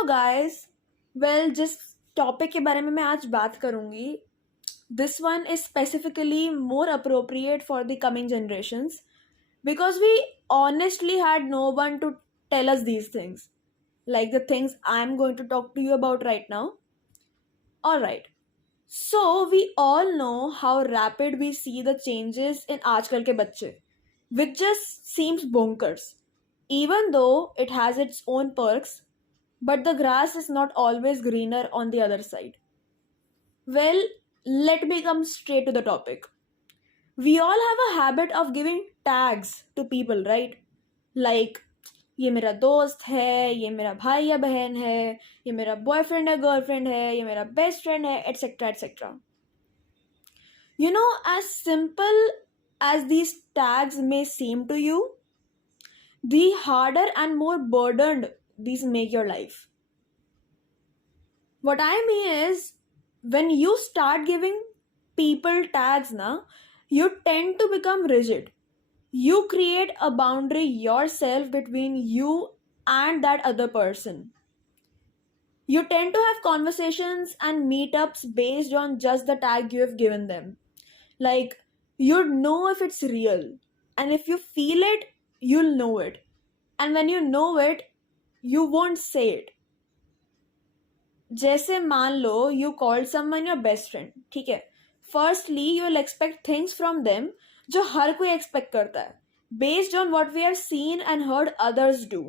Hello guys. Well, जिस topic के बारे में मैं आज बात करूंगी, this one is specifically more appropriate for the coming generations because we honestly had no one to tell us these things, like the things I'm going to talk to you about right now. Alright, so we all know how rapid we see the changes in आजकल के बच्चे, which just seems bonkers. Even though it has its own perks, but the grass is not always greener on the other side. Well, let me come straight to the topic. We all have a habit of giving tags to people, right? Like, ये मेरा दोस्त है, ये मेरा भाई या बहन है, ये मेरा बॉयफ्रेंड है, गर्लफ्रेंड है, ये मेरा बेस्ट फ्रेंड है, etcetera etcetera. You know, as simple as these tags may seem to you, the harder and more burdened these make your life. What I mean is, when you start giving people tags na, you tend to become rigid. You create a boundary yourself between you and that other person. You tend to have conversations and meetups based on just the tag you have given them. Like, you know if it's real, and if you feel it, you'll know it. And when you know it, you won't say it. जैसे मान लो you called someone your best friend, ठीक है. Firstly, you'll expect things from them जो हर कोई expect करता है, based on what we have seen and heard others do.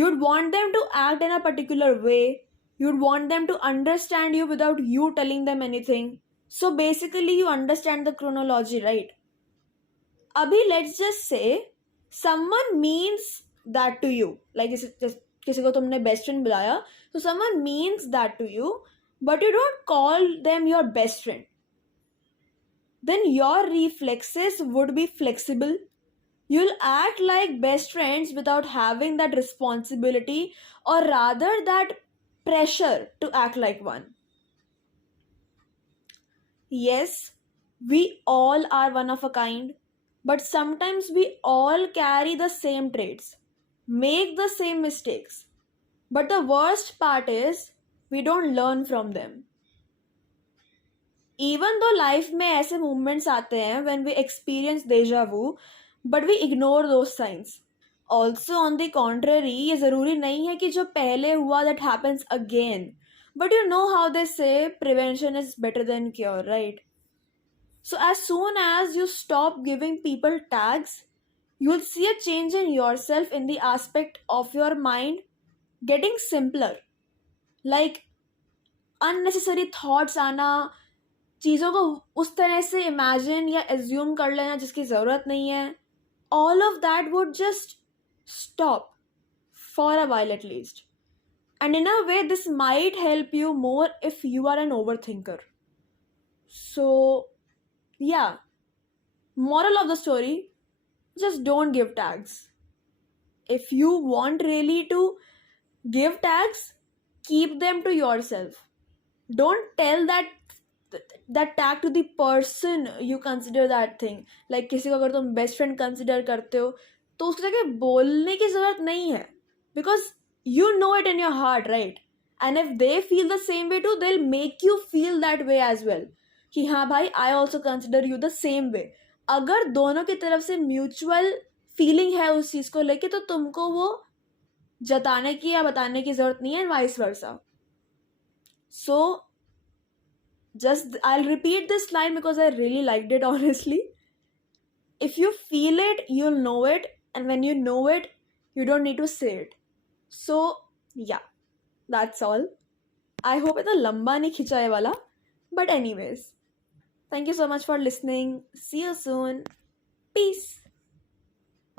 You'd want them to act in a particular way. You'd want them to understand you without you telling them anything. So basically, you understand the chronology, right? Abhi, let's just say someone means that to you. Like, किसी को तुमने best friend बुलाया, so someone means that to you, but you don't call them your best friend. Then your reflexes would be flexible. You'll act like best friends without having that responsibility, or rather that pressure to act like one. Yes, we all are one of a kind, but sometimes we all carry the same traits, make the same mistakes. But the worst part is, we don't learn from them. Even though life में ऐसे moments आते हैं when we experience deja vu, but we ignore those signs. Also, on the contrary, ये ज़रूरी नहीं है कि जो पहले हुआ that happens again. But you know how they say prevention is better than cure, right? So as soon as you stop giving people tags, you'll see a change in yourself in the aspect of your mind getting simpler. Like, unnecessary thoughts आना, चीज़ों को उस तरह से imagine या assume कर लेना जिसकी ज़रूरत नहीं है, all of that would just stop for a while at least. And in a way, this might help you more if you are an overthinker. So, yeah, moral of the story, just don't give tags. If you want really to give tags, keep them to yourself. Don't tell that tag to the person you consider that thing. Like, किसी को अगर तुम best friend consider करते हो, तो उसको जाके बोलने की ज़रूरत नहीं है. Because you know it in your heart, right? And if they feel the same way too, they'll make you feel that way as well. कि हाँ भाई, I also consider you the same way. अगर दोनों की तरफ से mutual feeling है उस चीज़ को लेके, तो तुमको वो जताने की या बताने की ज़रूरत नहीं है, and vice versa. So, I'll repeat this line because I really liked it, honestly. If you feel it, you'll know it. And when you know it, you don't need to say it. So, yeah, that's all. I hope it's a lamba nahi khicha hai wala. But anyways, thank you so much for listening. See you soon. Peace.